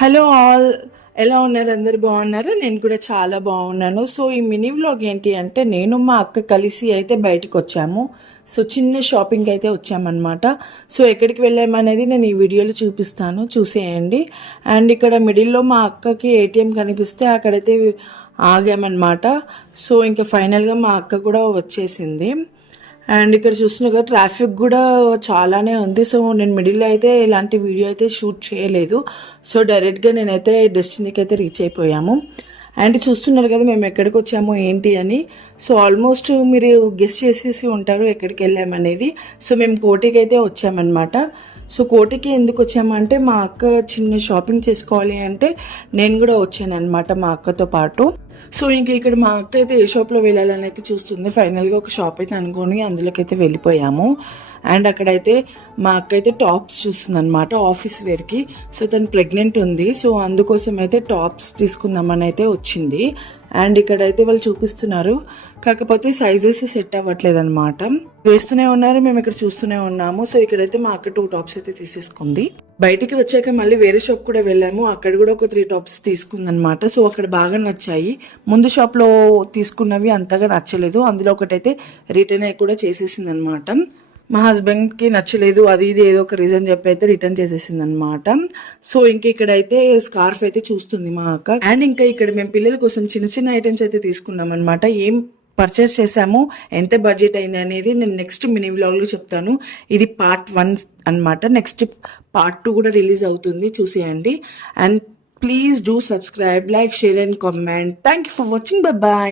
Hello all, ఎలా ఉన్నారు? అందరు బాగున్నారా? నేను కూడా చాలా బాగున్నాను. సో ఈ మినీ వ్లాగ్ ఏంటి అంటే, నేను మా అక్క కలిసి అయితే బయటకు వచ్చాము. సో చిన్న షాపింగ్ అయితే వచ్చామన్నమాట. సో ఎక్కడికి వెళ్ళామనేది నేను ఈ వీడియోలో చూపిస్తాను, చూసేయండి. అండ్ ఇక్కడ మిడిల్లో మా అక్కకి ఏటీఎం కనిపిస్తే అక్కడైతే ఆగామన్నమాట. సో ఇంకా ఫైనల్గా మా అక్క కూడా వచ్చేసింది. అండ్ ఇక్కడ చూస్తున్నా కదా, ట్రాఫిక్ కూడా చాలానే ఉంది. సో నేను మిడిల్లో అయితే ఇలాంటి వీడియో అయితే షూట్ చేయలేదు. సో డైరెక్ట్గా నేనైతే డెస్టినీకి అయితే రీచ్ అయిపోయాము. అండ్ చూస్తున్నారు కదా మేము ఎక్కడికి వచ్చాము ఏంటి అని. సో ఆల్మోస్ట్ మీరు గెస్ట్ చేసేసి ఉంటారు ఎక్కడికి వెళ్ళామనేది. సో మేము కోటికి అయితే వచ్చామన్నమాట. సో కోటికి ఎందుకు వచ్చామంటే, మా అక్క చిన్న షాపింగ్ చేసుకోవాలి అంటే నేను కూడా వచ్చాను అనమాట మా అక్కతో పాటు. సో ఇంక ఇక్కడ మా అక్క అయితే ఏ షాప్లో వెళ్ళాలని అయితే చూస్తుంది. ఫైనల్గా ఒక షాప్ అయితే అనుకొని అందులోకి అయితే వెళ్ళిపోయాము. అండ్ అక్కడైతే మా అక్క అయితే టాప్స్ చూస్తుంది అనమాట ఆఫీస్ వేర్కి. సో తను ప్రెగ్నెంట్ ఉంది. సో అందుకోసం అయితే టాప్స్ తీసుకుందామని అయితే వచ్చింది. అండ్ ఇక్కడైతే వాళ్ళు చూపిస్తున్నారు, కాకపోతే సైజెస్ సెట్ అవ్వట్లేదు అనమాట. వేస్తూనే ఉన్నారు, మేము ఇక్కడ చూస్తూనే ఉన్నాము. సో ఇక్కడైతే మా అక్క 2 టాప్స్ అయితే తీసేసుకుంది. బయటికి వచ్చాక మళ్ళీ వేరే షాప్ కూడా వెళ్ళాము. అక్కడ కూడా ఒక 3 టాప్స్ తీసుకుందనమాట. సో అక్కడ బాగా నచ్చాయి. ముందు షాప్లో తీసుకున్నవి అంతగా నచ్చలేదు. అందులో ఒకటైతే రిటర్న్ అయి కూడా చేసేసింది అనమాట. మా హస్బెండ్కి నచ్చలేదు, అది ఇది ఏదో ఒక రీజన్ చెప్పి అయితే రిటర్న్ చేసేసింది అనమాట. సో ఇంక ఇక్కడైతే స్కార్ఫ్ అయితే చూస్తుంది మా అక్క. అండ్ ఇంకా ఇక్కడ మేము పిల్లల కోసం చిన్న చిన్న ఐటమ్స్ అయితే తీసుకున్నాం అనమాట. ఏం పర్చేస్ చేసాము, ఎంత బడ్జెట్ అయింది అనేది నేను నెక్స్ట్ మినీ వ్లాగ్లో చెప్తాను. ఇది పార్ట్ 1 అనమాట. నెక్స్ట్ పార్ట్ 2 కూడా రిలీజ్ అవుతుంది, చూసేయండి. And please do subscribe, like, share and comment. Thank you for watching. Bye.